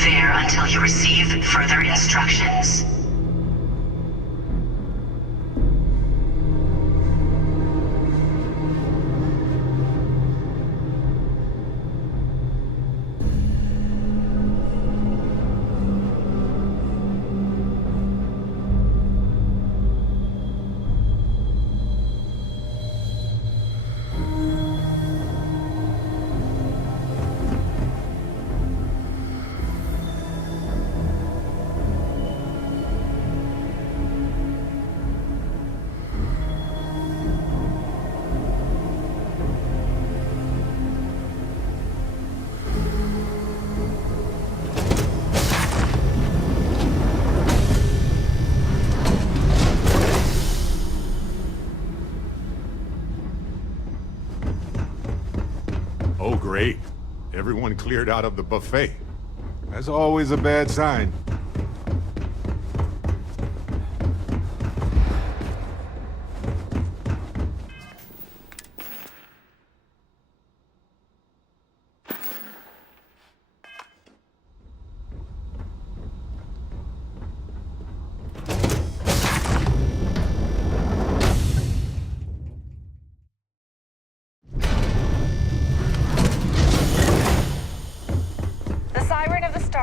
there until you receive further instructions. Oh, great. Everyone cleared out of the buffet. That's always a bad sign.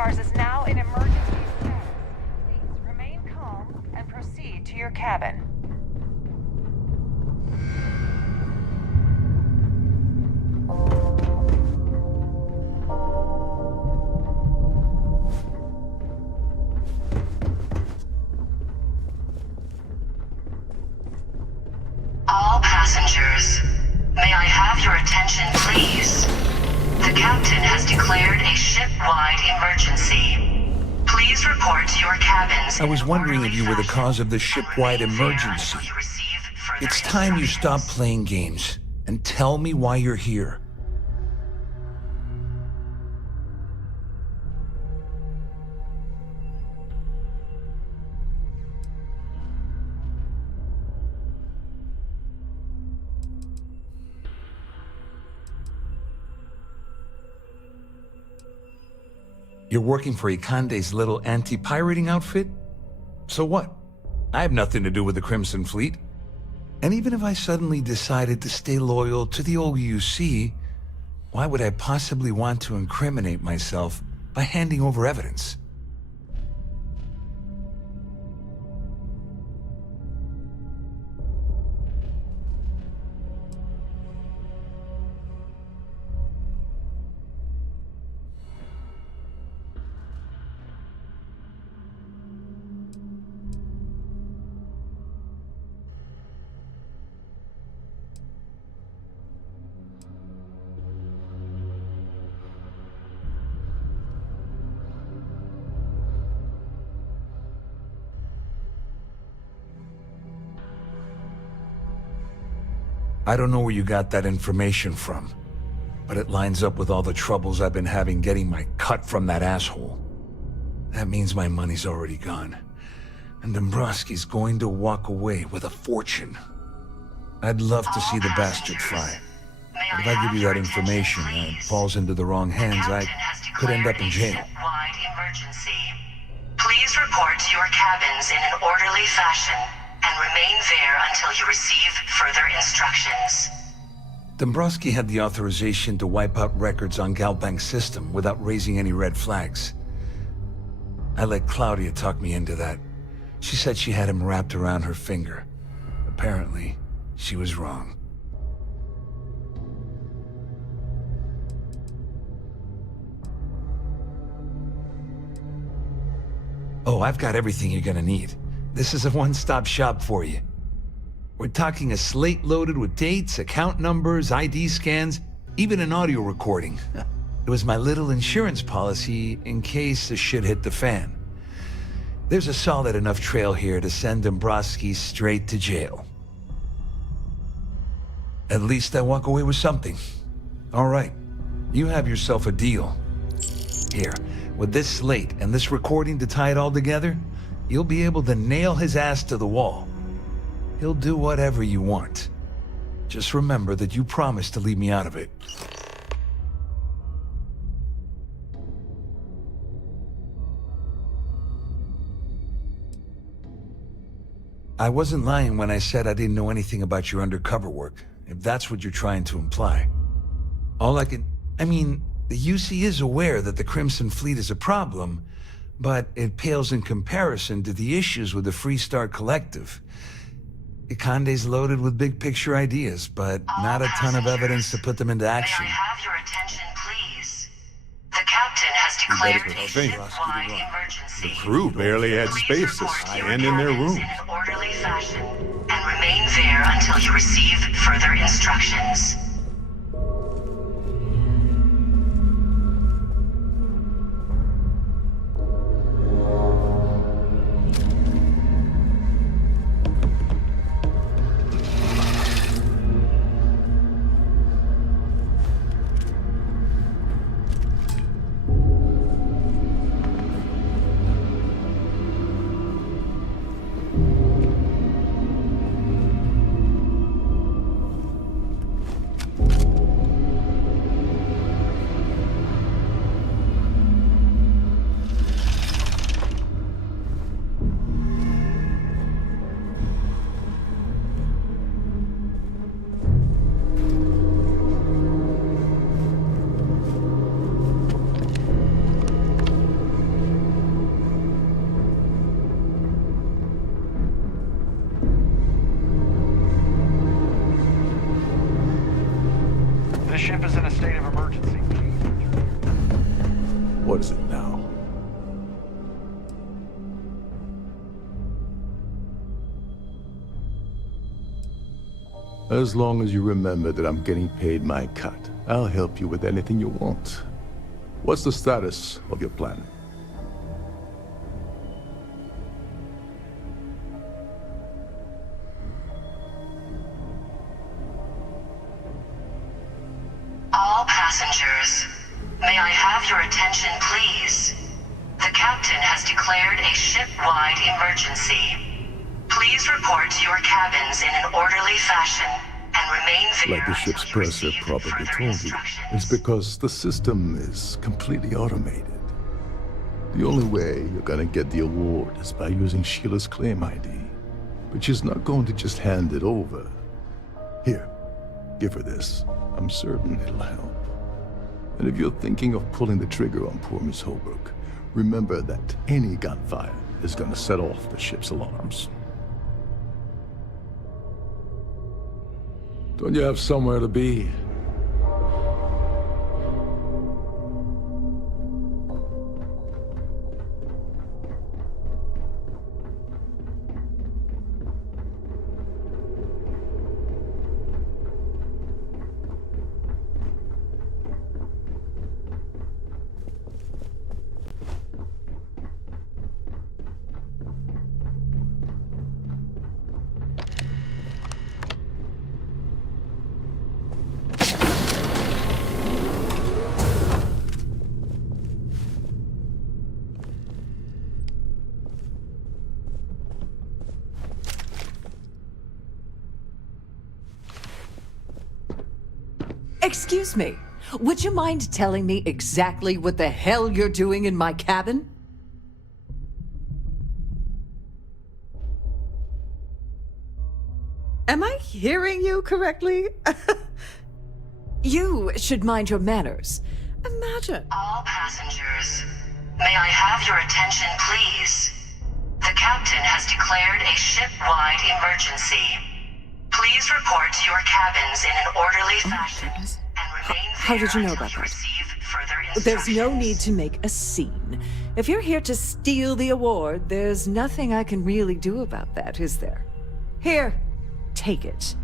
Is now in emergency status. Please remain calm and proceed to your cabin. All passengers, may I have your attention, please? The captain has declared a ship-wide emergency. Please report to your cabins. I was wondering if you were the cause of the ship-wide emergency. It's time you stop playing games and tell me why you're here. You're working for Ikande's little anti-pirating outfit? So what? I have nothing to do with the Crimson Fleet. And even if I suddenly decided to stay loyal to the old UC, why would I possibly want to incriminate myself by handing over evidence? I don't know where you got that information from, but it lines up with all the troubles I've been having getting my cut from that asshole. That means my money's already gone, and Dombrowski's going to walk away with a fortune. I'd love to see the bastard fly, but if I give you that information and it falls into the wrong hands, I could end up in jail. Please report to your cabins in an orderly fashion and remain there until you receive further instructions. Dombrowski had the authorization to wipe out records on Galbank's system without raising any red flags. I let Claudia talk me into that. She said she had him wrapped around her finger. Apparently, she was wrong. Oh, I've got everything you're gonna need. This is a one-stop shop for you. We're talking a slate loaded with dates, account numbers, ID scans, even an audio recording. It was my little insurance policy in case the shit hit the fan. There's a solid enough trail here to send Dombrowski straight to jail. At least I walk away with something. All right, you have yourself a deal. Here, with this slate and this recording to tie it all together, you'll be able to nail his ass to the wall. He'll do whatever you want. Just remember that you promised to leave me out of it. I wasn't lying when I said I didn't know anything about your undercover work, if that's what you're trying to imply. I mean, the UC is aware that the Crimson Fleet is a problem, but it pales in comparison to the issues with the Freestar Collective. Ikande's loaded with big picture ideas, but not a ton of evidence to put them into action. May I have your attention, please? The captain has declared a think. ship-wide emergency. The crew barely had Please space to report to your stand in their cabins rooms. in an orderly fashion and remain there until you receive further instructions. The ship is in a state of emergency. What is it now? As long as you remember that I'm getting paid my cut, I'll help you with anything you want. What's the status of your plan? All passengers, may I have your attention, please? The captain has declared a ship-wide emergency. Please report to your cabins in an orderly fashion and remain there Like the ship's until you purser receive probably further told you. instructions. It's because the system is completely automated. The only way you're gonna get the award is by using Sheila's claim ID. But she's not going to just hand it over. Here, give her this. I'm certain it'll help. And if you're thinking of pulling the trigger on poor Miss Holbrook, remember that any gunfire is gonna set off the ship's alarms. Don't you have somewhere to be? Excuse me, would you mind telling me exactly what the hell you're doing in my cabin? Am I hearing you correctly? You should mind your manners. Imagine. All passengers, may I have your attention, please? The captain has declared a ship-wide emergency. Please report to your cabins in an orderly fashion and remain there How did you know until about you that? receive further instructions. There's no need to make a scene. If you're here to steal the award, there's nothing I can really do about that, is there? Here, take it.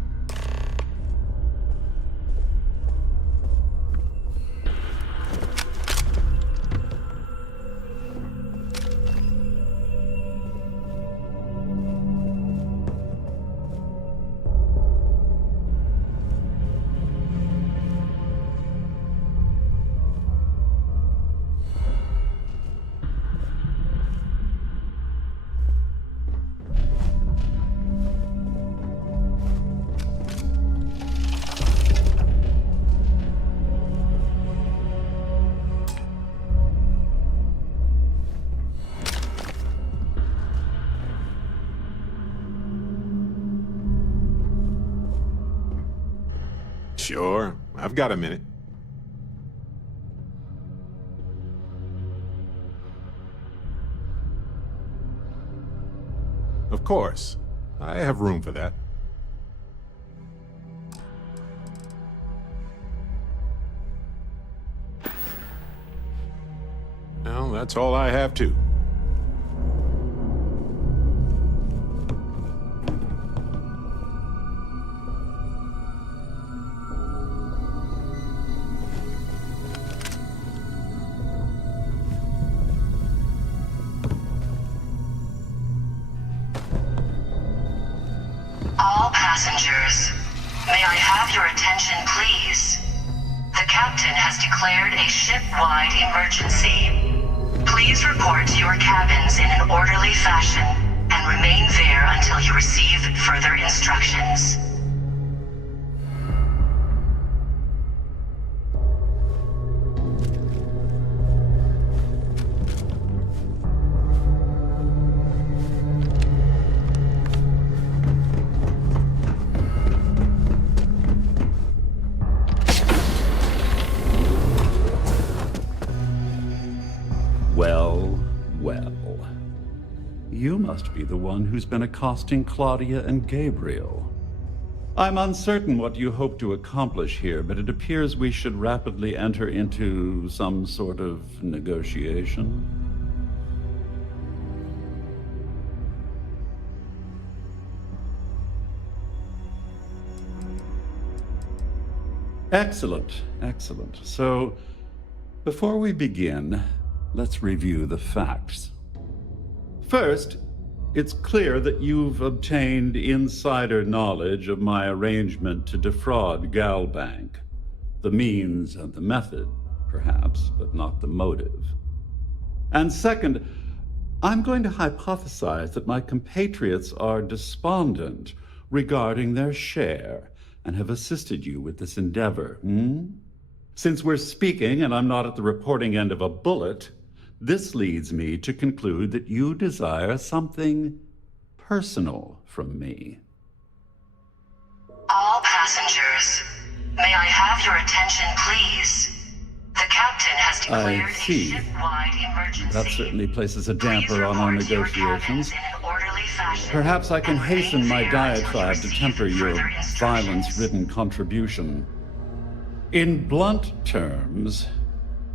Sure, I've got a minute. Of course. I have room for that. Well, that's all I have too. All passengers, may I have your attention, please? The captain has declared a ship-wide emergency. Please report to your cabins in an orderly fashion and remain there until you receive further instructions. Well, well. You must be the one who's been accosting Claudia and Gabriel. I'm uncertain what you hope to accomplish here, but it appears we should rapidly enter into some sort of negotiation. Excellent, excellent. So, before we begin, let's review the facts. First, it's clear that you've obtained insider knowledge of my arrangement to defraud Galbank. The means and the method, perhaps, but not the motive. And second, I'm going to hypothesize that my compatriots are despondent regarding their share and have assisted you with this endeavor. Since we're speaking and I'm not at the reporting end of a bullet, this leads me to conclude that you desire something personal from me. All passengers, may I have your attention, please? The captain has declared I a see. ship-wide emergency. That certainly places a Please damper on our report to your negotiations. cabins in an orderly fashion Perhaps I can and remain hasten my there until you diatribe to receive temper your further instructions. violence-ridden contribution. In blunt terms,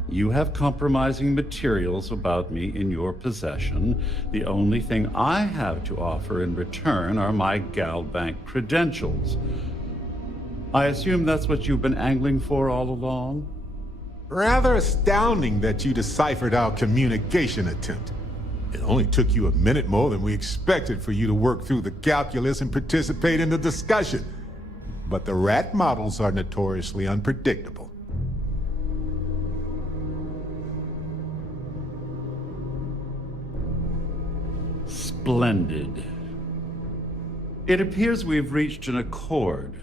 you have compromising materials about me in your possession. The only thing I have to offer in return are my Galbank credentials. I assume that's what you've been angling for all along? Rather astounding that you deciphered our communication attempt. It only took you a minute more than we expected for you to work through the calculus and participate in the discussion. But the rat models are notoriously unpredictable. Splendid. It appears we've reached an accord.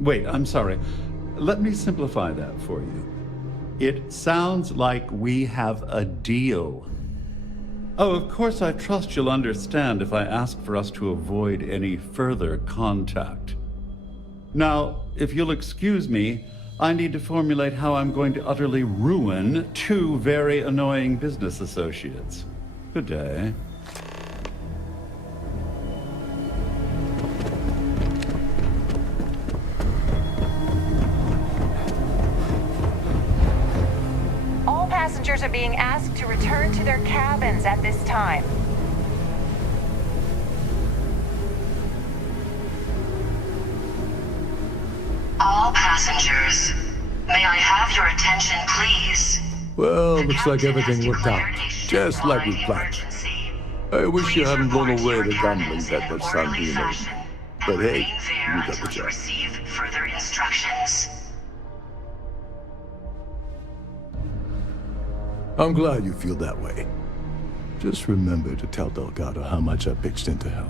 Wait, I'm sorry. Let me simplify that for you. It sounds like we have a deal. Oh, of course, I trust you'll understand if I ask for us to avoid any further contact. Now, if you'll excuse me, I need to formulate how I'm going to utterly ruin two very annoying business associates. Good day. All passengers are being asked to return to their cabins at this time. All passengers, may I have your attention, please? Well, The looks like captain has everything worked out, declared a just like we ship-wide planned. emergency. I wish you Please hadn't blown report to away your the gambling cabins bet in that an orderly Sandino. fashion But and hey, remain there you got the until you job. receive further instructions. I'm glad you feel that way. Just remember to tell Delgado how much I pitched in to help.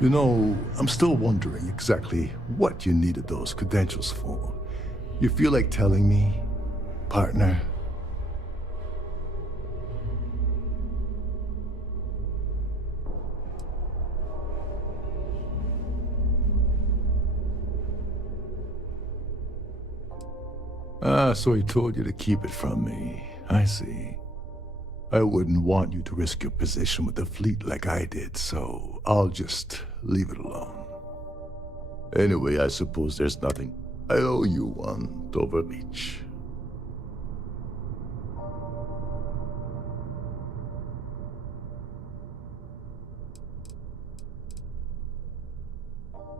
You know, I'm still wondering exactly what you needed those credentials for. You feel like telling me, partner? Ah, so he told you to keep it from me. I see. I wouldn't want you to risk your position with the fleet like I did, so I'll just leave it alone. Anyway, I suppose there's nothing. I owe you one, Overreach.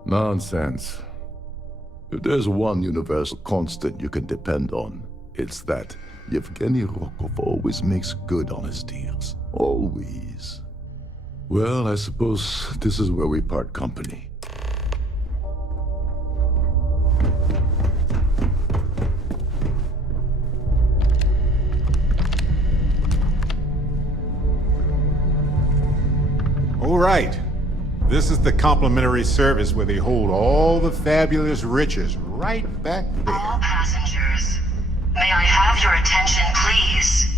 Nonsense. If there's one universal constant you can depend on, it's that Yevgeny Rokov always makes good on his deals. Always. Well, I suppose this is where we part company. All right. This is the complimentary service where they hold all the fabulous riches right back there. All passengers, may I have your attention, please?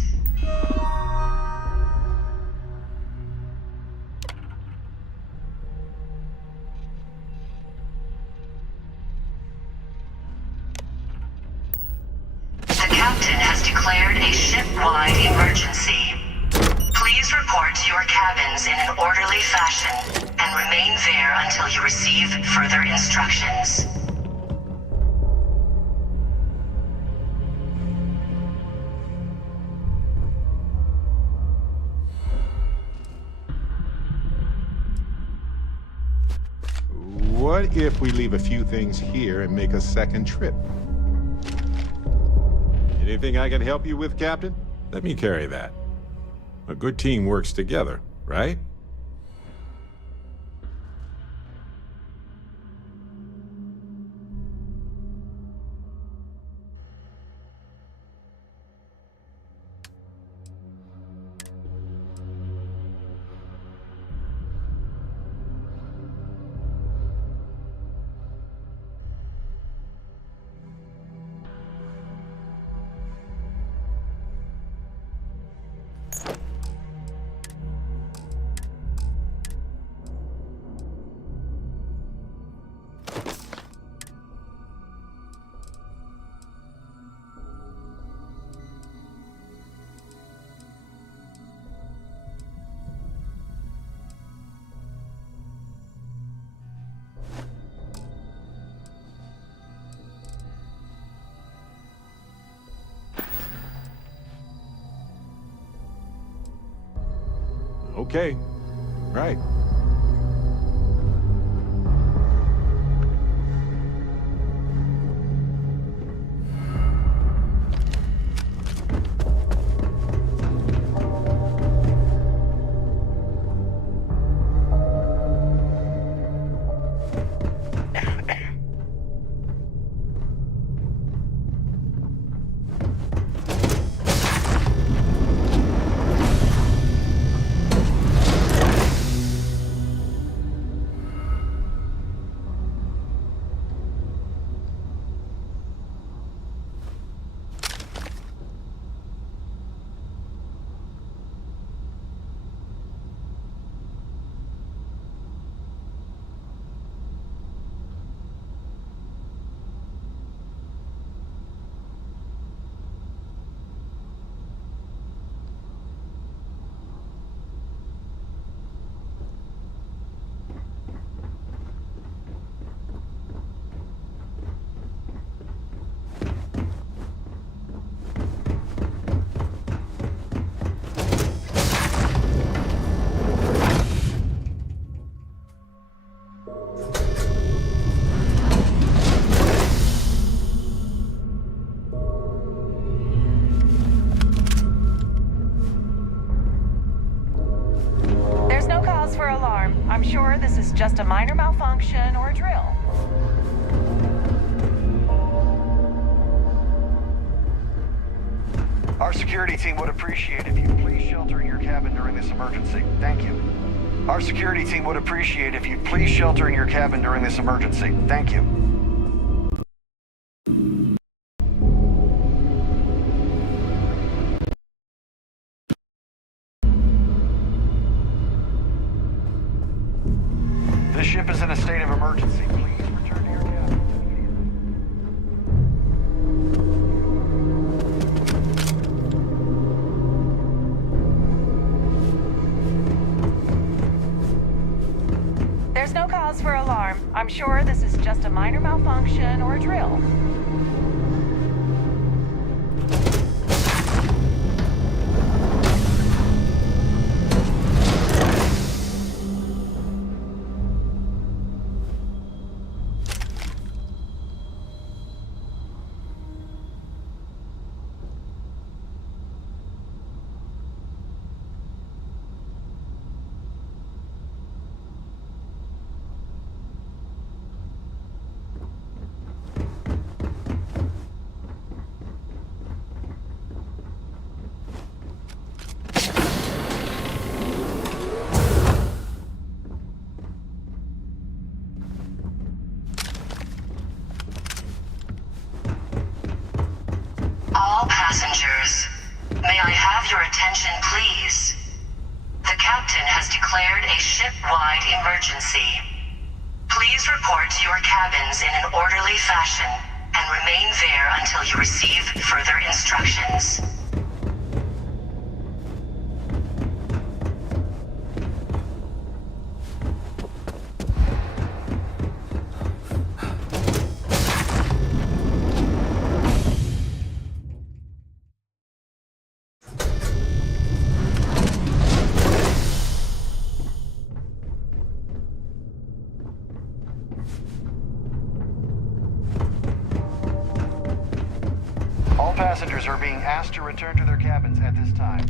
The captain has declared a ship-wide emergency. Please report to your cabins in an orderly fashion and remain there until you receive further instructions. What if we leave a few things here and make a second trip? Anything I can help you with, Captain? Let me carry that. A good team works together, right? Okay. Right. I'm sure this is just a minor malfunction or a drill. Our security team would appreciate if you'd please shelter in your cabin during this emergency. Thank you. Our security team would appreciate if you'd please shelter in your cabin during this emergency. Thank you. This ship is in a state of emergency. Please return to your cabin Pause for alarm. I'm sure this is just a minor malfunction or a drill. All passengers, may I have your attention, please? The captain has declared a ship-wide emergency. Please report to your cabins in an orderly fashion and remain there until you receive further instructions. All passengers are being asked to return to their cabins at this time.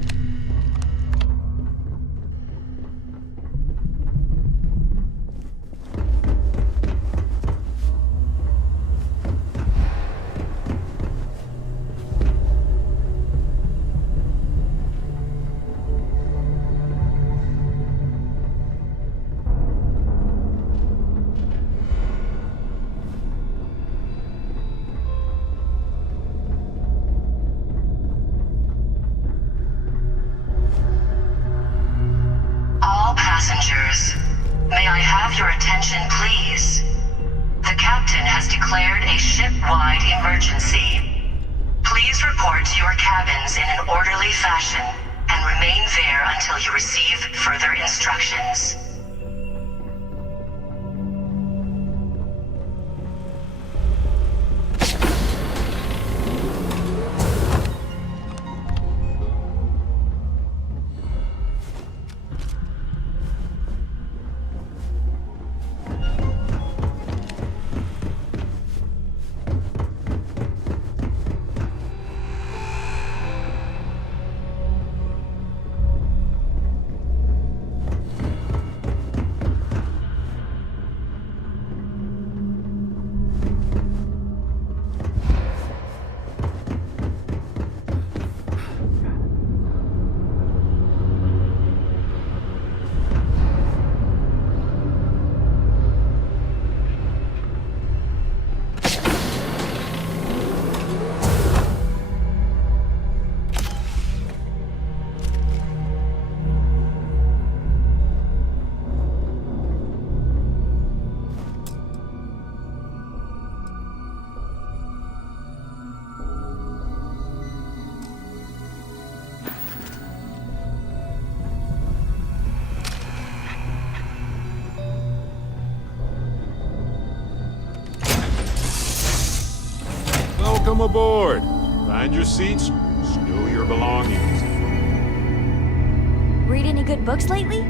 All passengers, may I have your attention, please? The captain has declared a ship-wide emergency. Please report to your cabins in an orderly fashion and remain there until you receive further instructions. Welcome aboard. Find your seats, stow your belongings. Read any good books lately?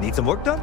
Need some work done?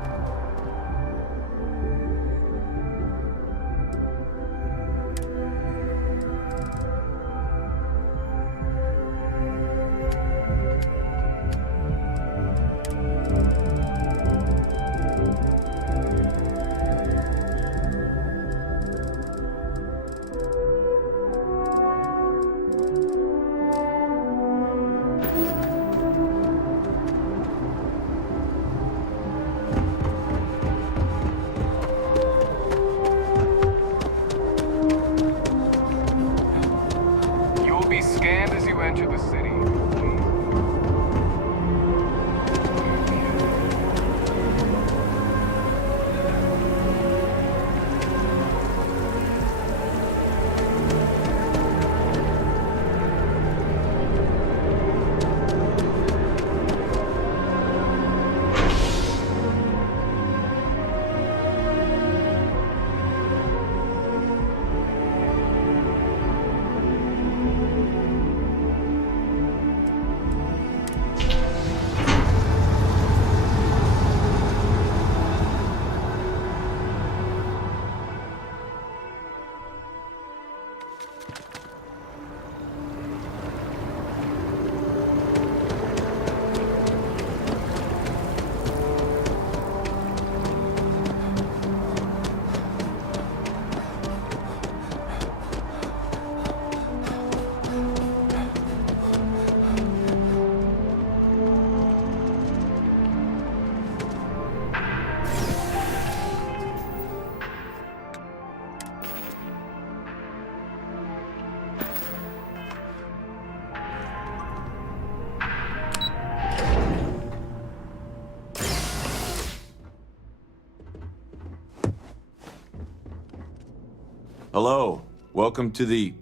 Hello. Welcome to the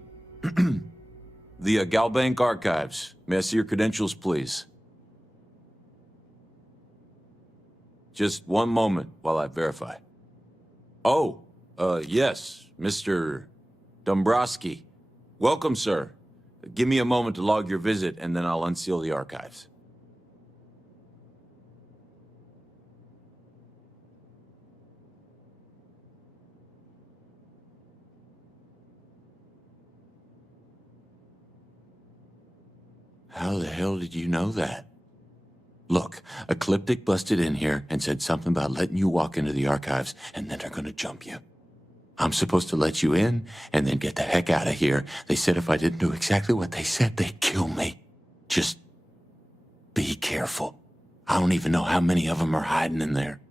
Galbank Archives. May I see your credentials, please? Just one moment while I verify. Oh, yes, Mr. Dombrowski. Welcome, sir. Give me a moment to log your visit, and then I'll unseal the archives. How the hell did you know that? Look, Ecliptic busted in here and said something about letting you walk into the archives, and then they're gonna jump you. I'm supposed to let you in, and then get the heck out of here. They said if I didn't do exactly what they said, they'd kill me. Just be careful. I don't even know how many of them are hiding in there.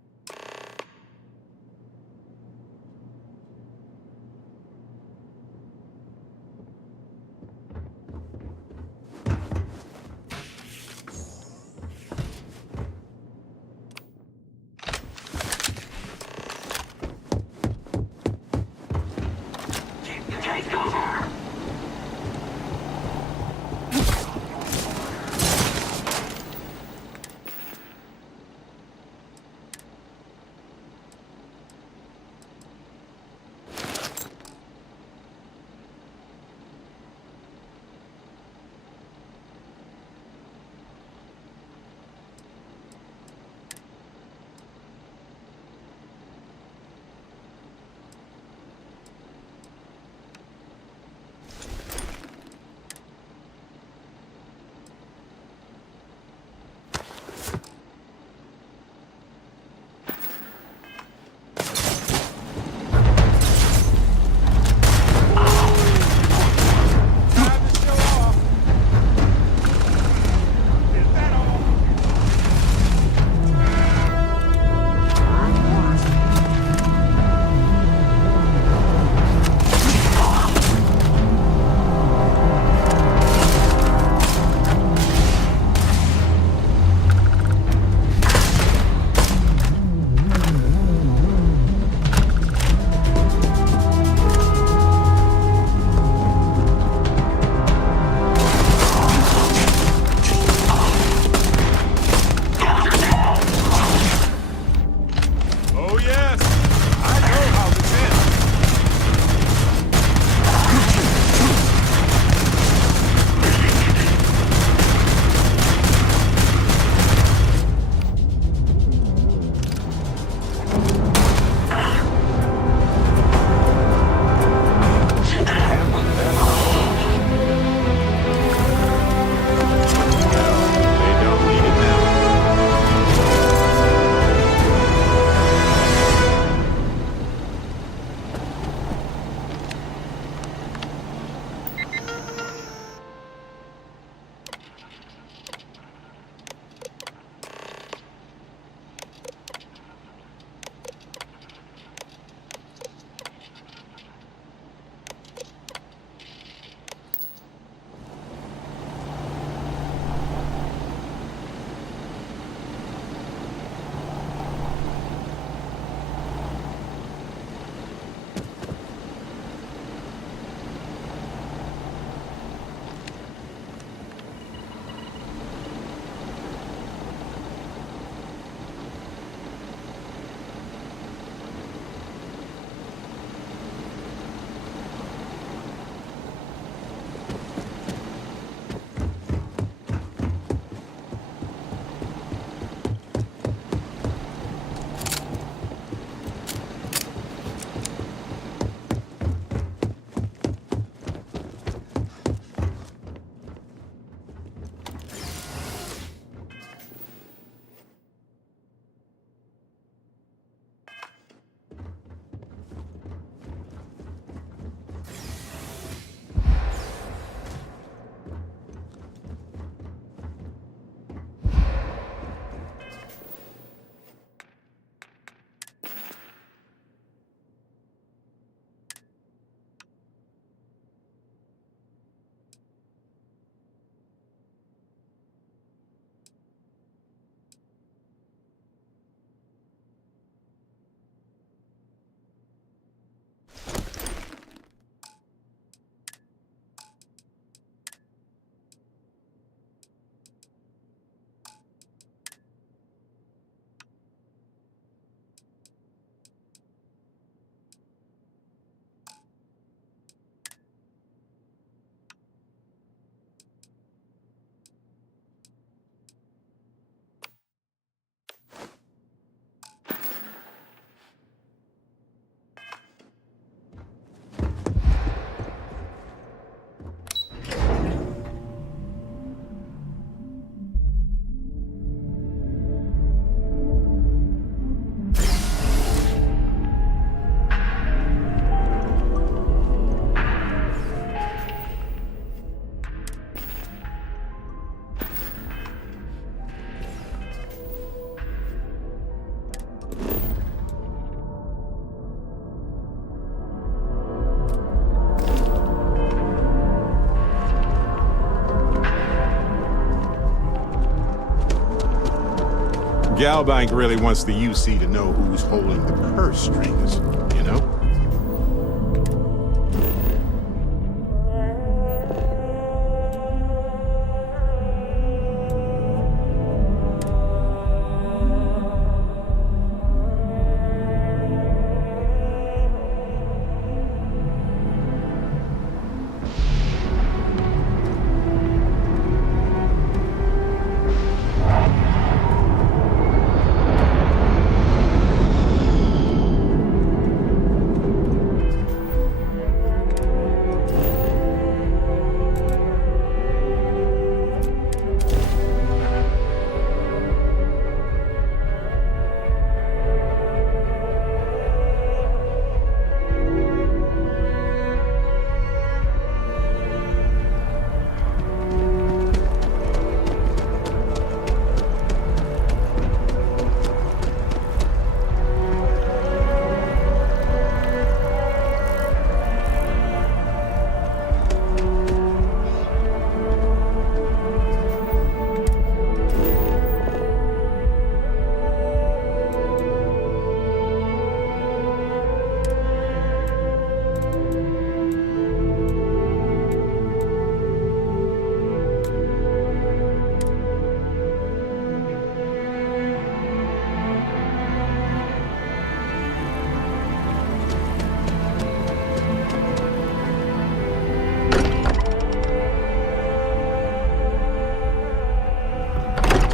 Galbank really wants the UC to know who's holding the purse strings, you know?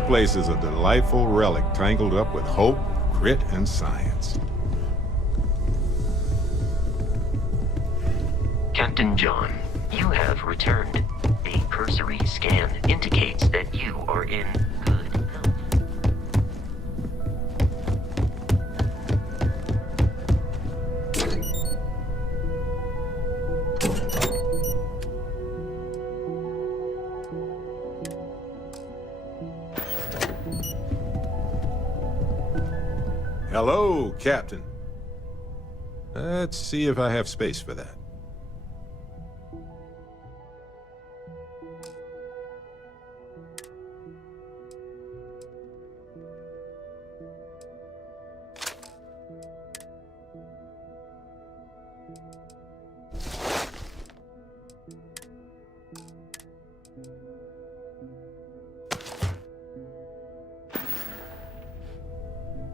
Place is a delightful relic tangled up with hope, grit, and science. Captain John, you have returned. A cursory scan indicates that you are in good health. Hello, Captain. Let's see if I have space for that.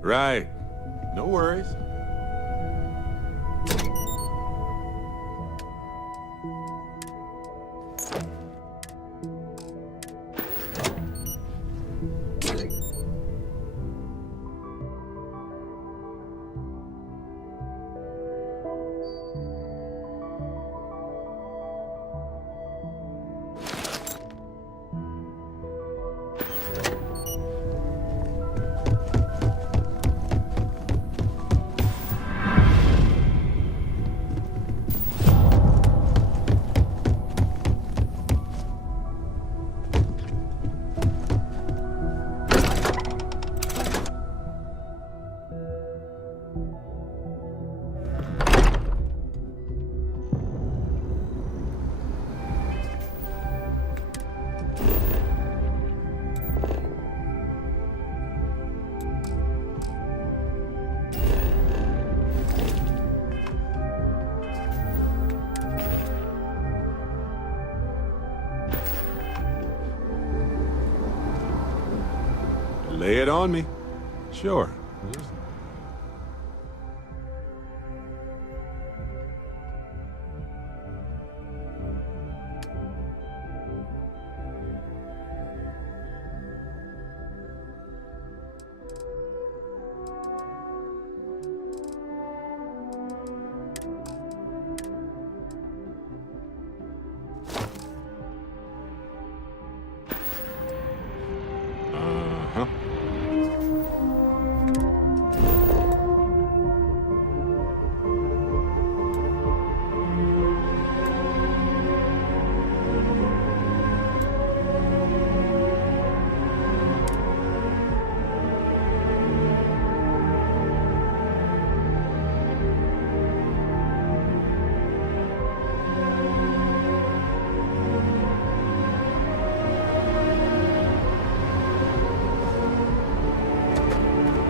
Right. No worries. Lay it on me. Sure.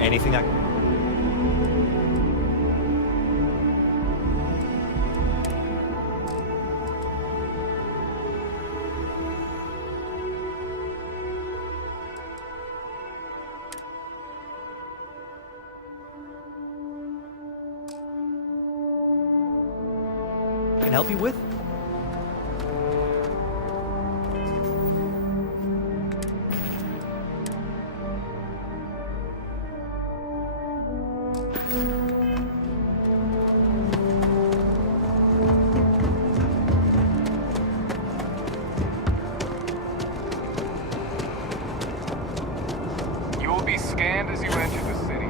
Anything I... can help you with? You will be scanned as you enter the city.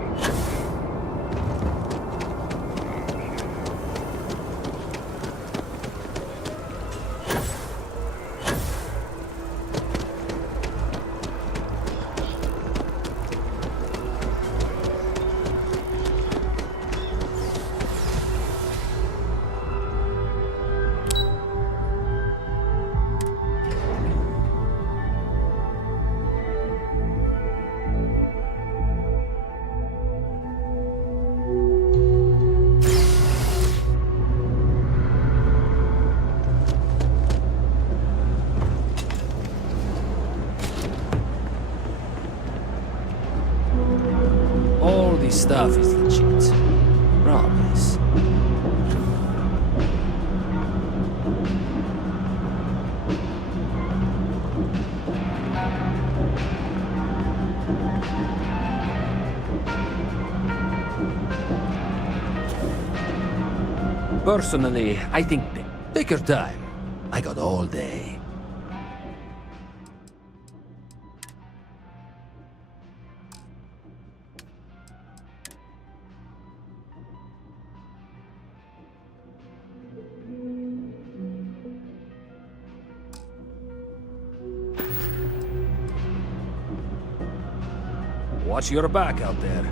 All this stuff is legit. Promise. Personally, I think take your time. I got all day. Watch your back out there.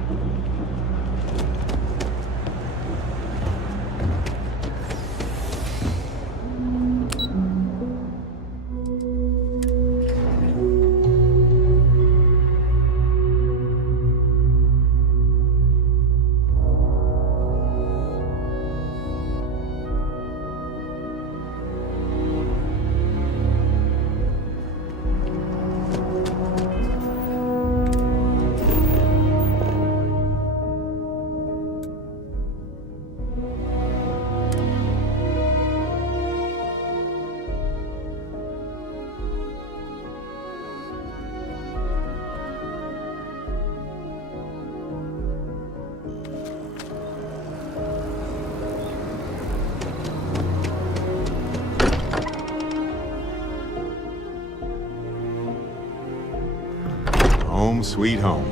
Home sweet home.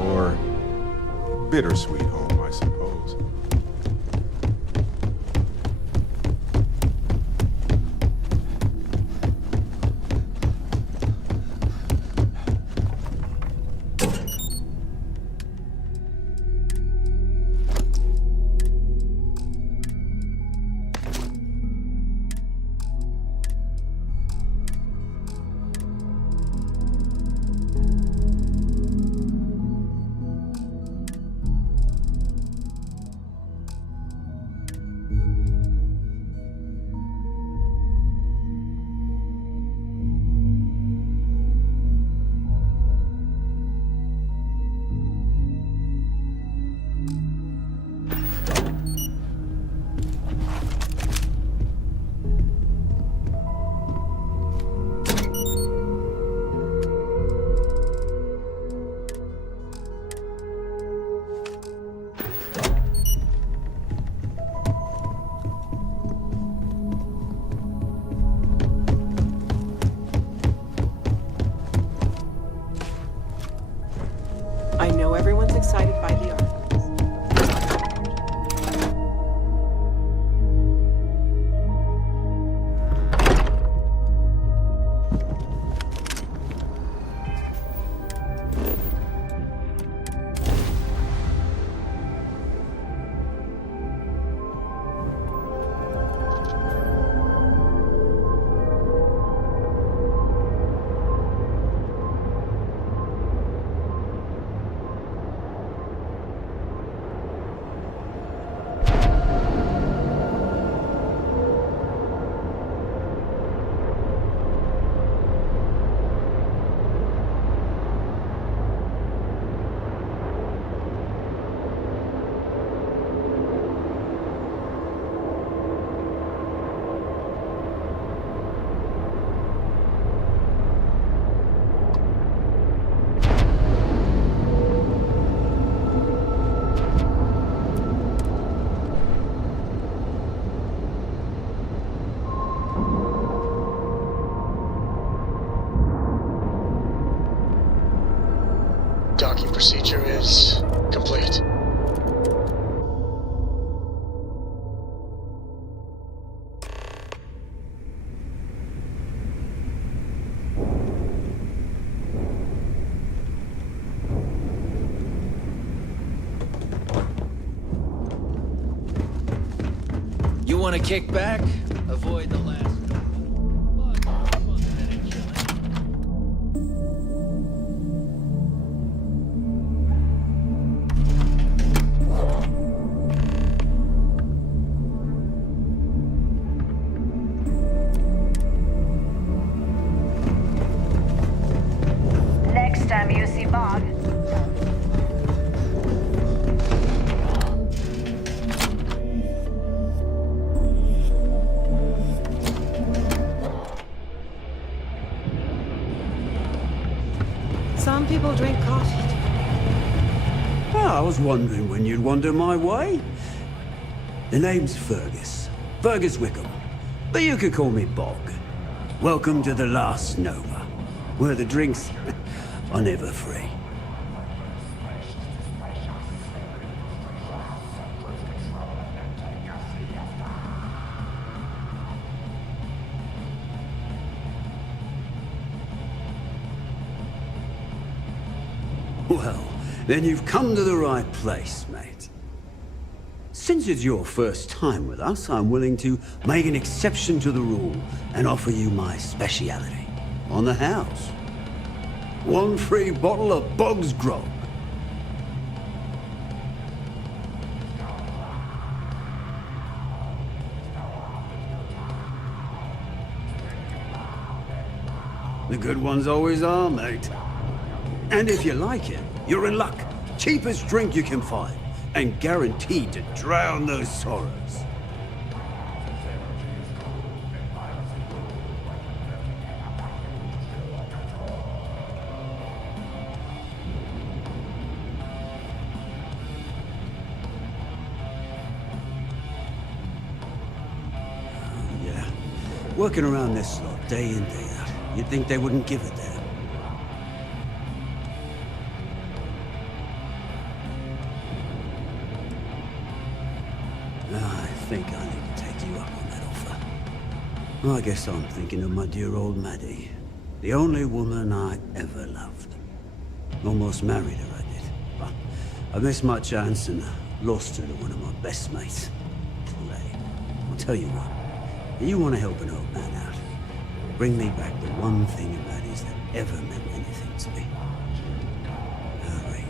Or bittersweet home, I suppose. procedure is complete. You want to kick back? Avoid the last. Next time you see Bog, Some people drink coffee. Oh, I was wondering when you'd wander my way. The name's Fergus. Fergus Wickham. But you could call me Bog. Welcome to the Last Nova, where the drinks are never free. Well, then you've come to the right place, mate. Since it's your first time with us, I'm willing to make an exception to the rule and offer you my speciality on the house. One free bottle of Bog's Grog. The good ones always are, mate. And if you like it, you're in luck. Cheapest drink you can find, and guaranteed to drown those sorrows. Oh, yeah. Working around this slot day in, day out. You'd think they wouldn't give it there. I think I need to take you up on that offer. Well, I guess I'm thinking of my dear old Maddie. The only woman I ever loved. Almost married her, I did. But I missed my chance and lost her to one of my best mates. Ray, I'll tell you what. You want to help an old man out. Bring me back the one thing of Maddie's that ever meant anything to me. Her ring.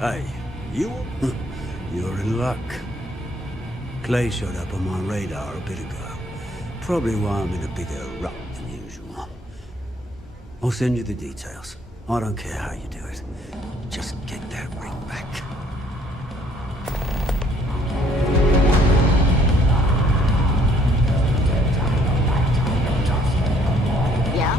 Hey, you're in luck. Clay showed up on my radar a bit ago. Probably why I'm in a bigger rut than usual. I'll send you the details. I don't care how you do it. Just get that ring back. Yeah?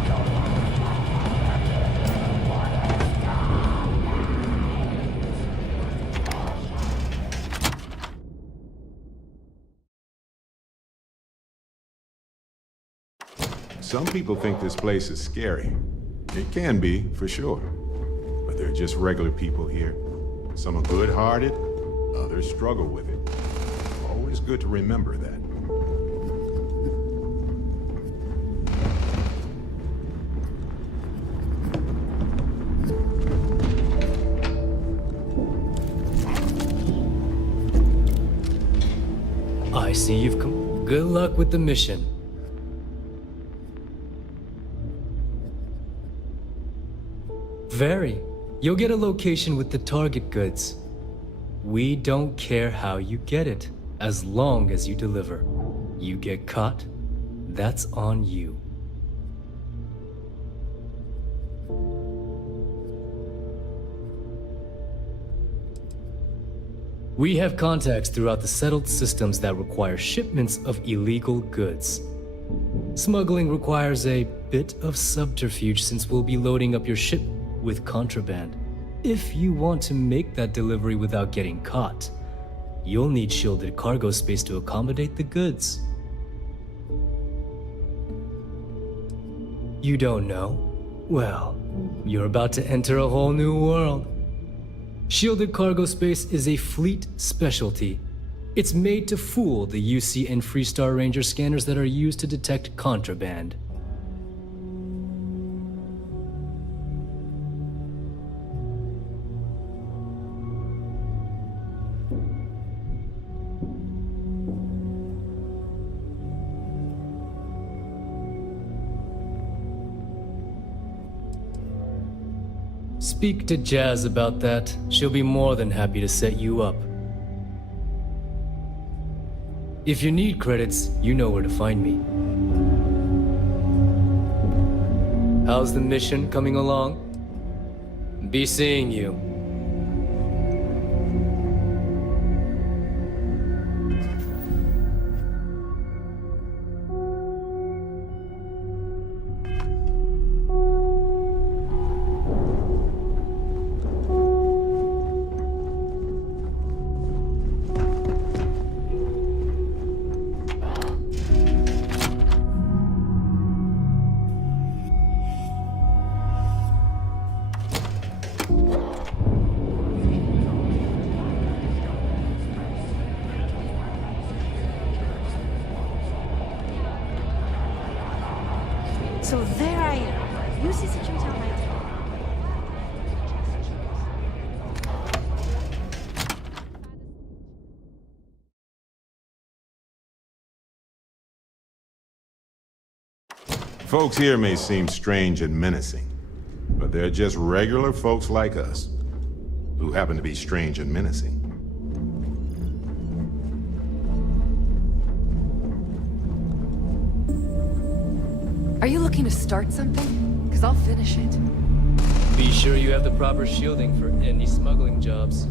Some people think this place is scary. It can be, for sure. But they're just regular people here. Some are good-hearted, others struggle with it. Always good to remember that. I see you've come. Good luck with the mission. Very. You'll get a location with the target goods. We don't care how you get it, as long as you deliver. You get caught, that's on you. We have contacts throughout the settled systems that require shipments of illegal goods. Smuggling requires a bit of subterfuge since we'll be loading up your ship with contraband. If you want to make that delivery without getting caught, you'll need shielded cargo space to accommodate the goods. You don't know? Well, you're about to enter a whole new world. Shielded cargo space is a fleet specialty. It's made to fool the UC and Freestar Ranger scanners that are used to detect contraband. Speak to Jazz about that. She'll be more than happy to set you up. If you need credits, you know where to find me. How's the mission coming along? Be seeing you. So there I am. UC security on my team. Folks here may seem strange and menacing, but they're just regular folks like us, who happen to be strange and menacing. Are you looking to start something? Because I'll finish it. Be sure you have the proper shielding for any smuggling jobs.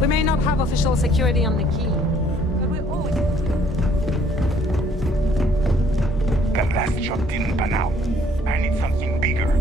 We may not have official security on the key, but we always... That last shot didn't pan out. I need something bigger.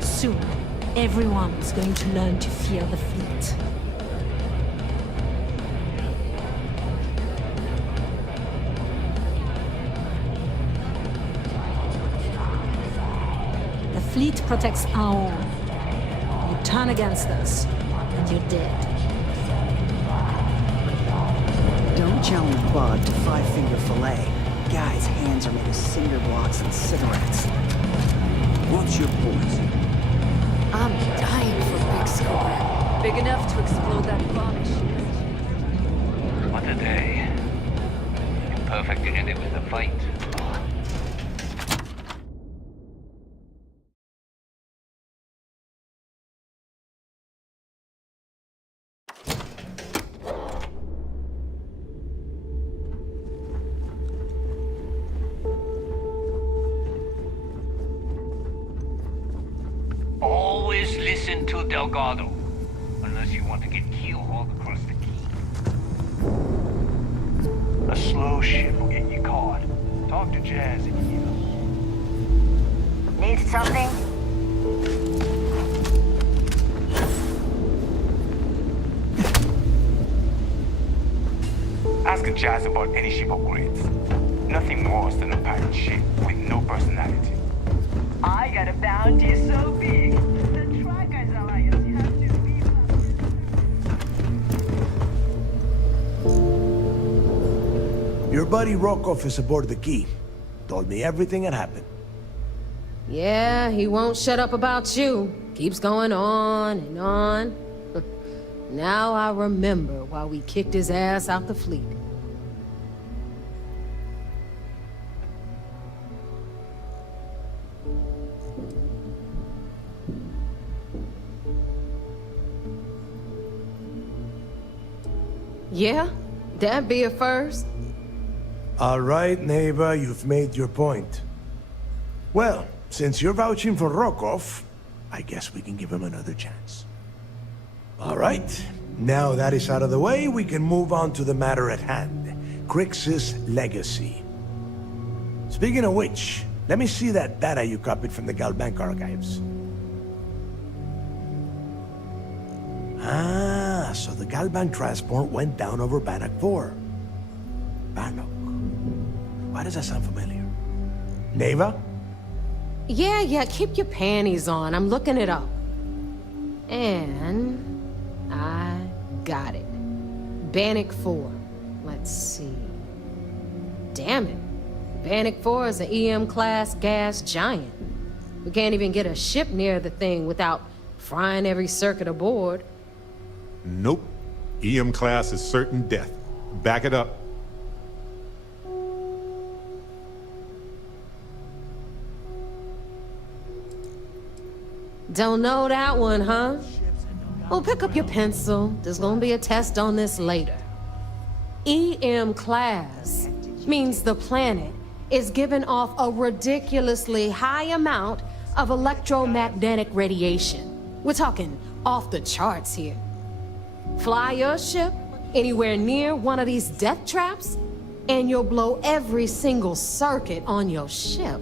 Soon, everyone is going to learn to fear the fleet. The fleet protects our own. You turn against us, and you're dead. Don't challenge Bud to five-finger fillet. Guy's hands are made of cinder blocks and cigarettes. What's your poison? I'm dying for big score. Big enough to explode that bomb. What a day. Perfect to end it with a fight. Always listen to Delgado, unless you want to get keelhauled across the key. slow ship will get you caught. Talk to Jazz if you need help. Need something? Ask Jazz about any ship upgrades. Nothing worse than a pirate ship with no personality. I got a bounty so big. The Trackers Alliance has to beef up. Your buddy Rokov is aboard the Key. Told me everything that happened. Yeah, he won't shut up about you. Keeps going on and on. Now I remember why we kicked his ass out the fleet. Yeah, that'd be a first. All right, Neva, you've made your point. Well, since you're vouching for Rokov, I guess we can give him another chance. All right, now that is out of the way, we can move on to the matter at hand. Crix's legacy. Speaking of which, let me see that data you copied from the Galbank archives. Ah, so the Galbank transport went down over Bannock 4. Bannock. Why does that sound familiar? Neva? Yeah, keep your panties on. I'm looking it up. And I got it. Bannock 4. Let's see. Damn it. Bannock 4 is an EM-class gas giant. We can't even get a ship near the thing without frying every circuit aboard. Nope. EM class is certain death. Back it up. Don't know that one, huh? Well, pick up your pencil. There's gonna be a test on this later. EM class means the planet is giving off a ridiculously high amount of electromagnetic radiation. We're talking off the charts here. Fly your ship anywhere near one of these death traps, and you'll blow every single circuit on your ship.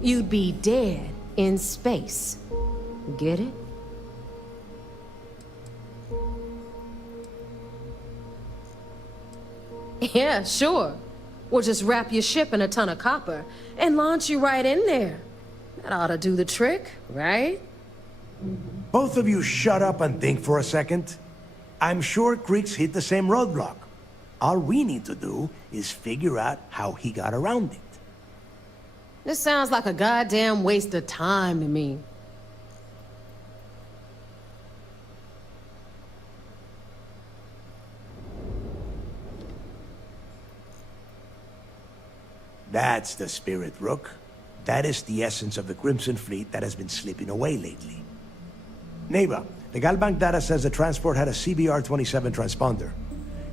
You'd be dead in space. Get it? Yeah, sure. We'll just wrap your ship in a ton of copper and launch you right in there. That ought to do the trick, right? Both of you shut up and think for a second. I'm sure Crix hit the same roadblock. All we need to do is figure out how he got around it. This sounds like a goddamn waste of time to me. That's the spirit, Rook. That is the essence of the Crimson Fleet that has been slipping away lately. Neva, the Galbank data says the transport had a CBR-27 transponder.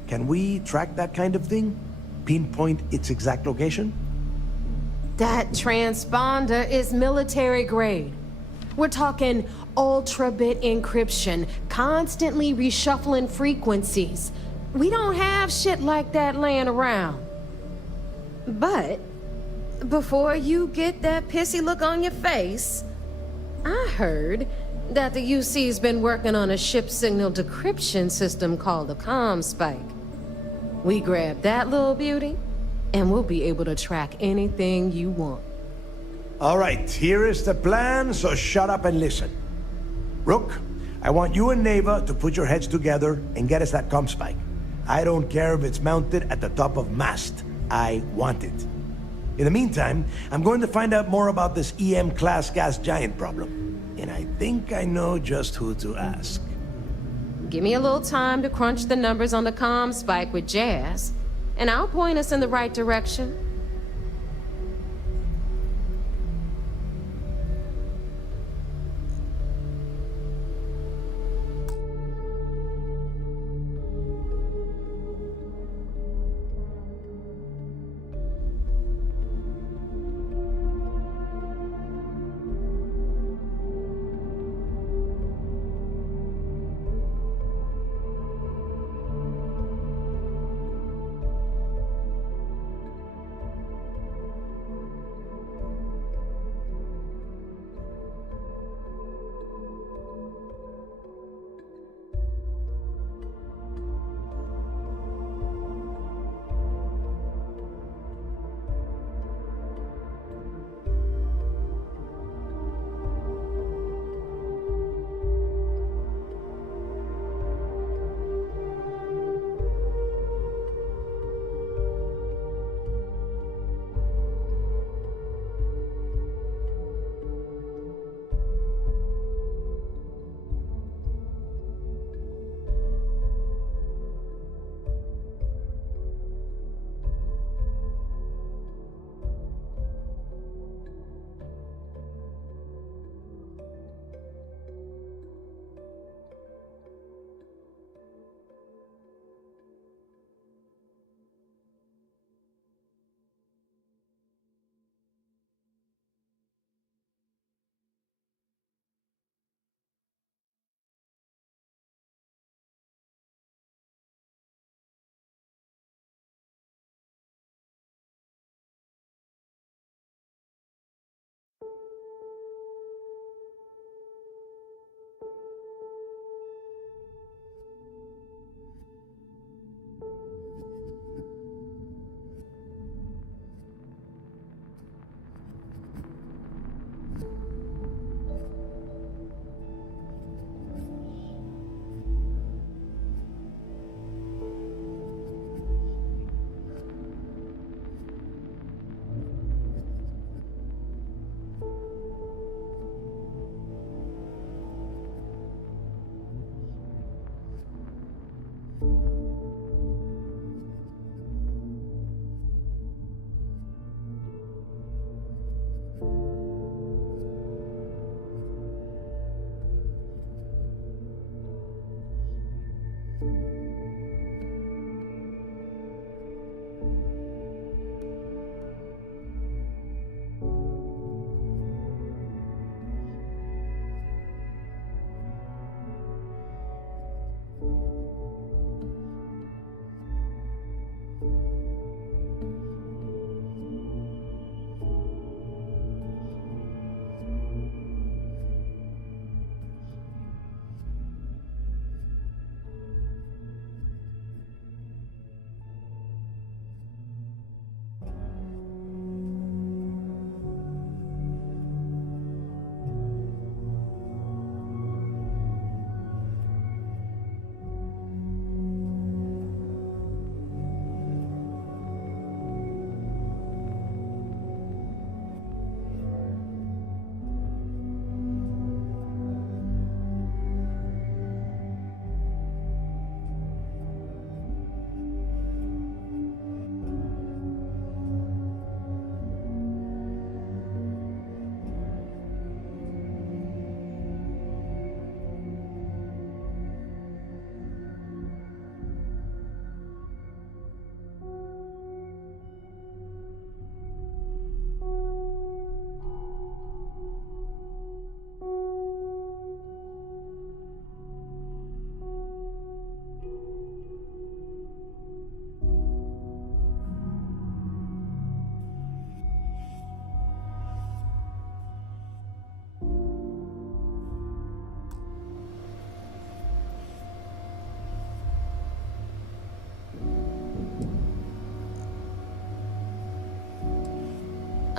Can we track that kind of thing? Pinpoint its exact location? That transponder is military grade. We're talking ultra-bit encryption, constantly reshuffling frequencies. We don't have shit like that laying around. But before you get that pissy look on your face, I heard that the UC's been working on a ship signal decryption system called the ComSpike. We grab that little beauty, and we'll be able to track anything you want. All right, here is the plan, so shut up and listen. Rook, I want you and Neva to put your heads together and get us that ComSpike. I don't care if it's mounted at the top of mast. I want it. In the meantime, I'm going to find out more about this EM-class gas giant problem. And I think I know just who to ask. Give me a little time to crunch the numbers on the ComSpike with Jazz, and I'll point us in the right direction.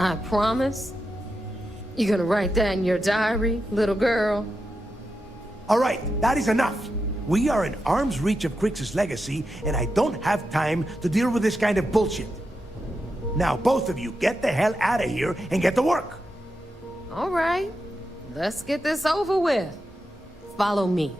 I promise. You gonna write that in your diary, little girl? All right, that is enough. We are in arm's reach of Crix's legacy, and I don't have time to deal with this kind of bullshit. Now, both of you, get the hell out of here and get to work. All right, let's get this over with. Follow me.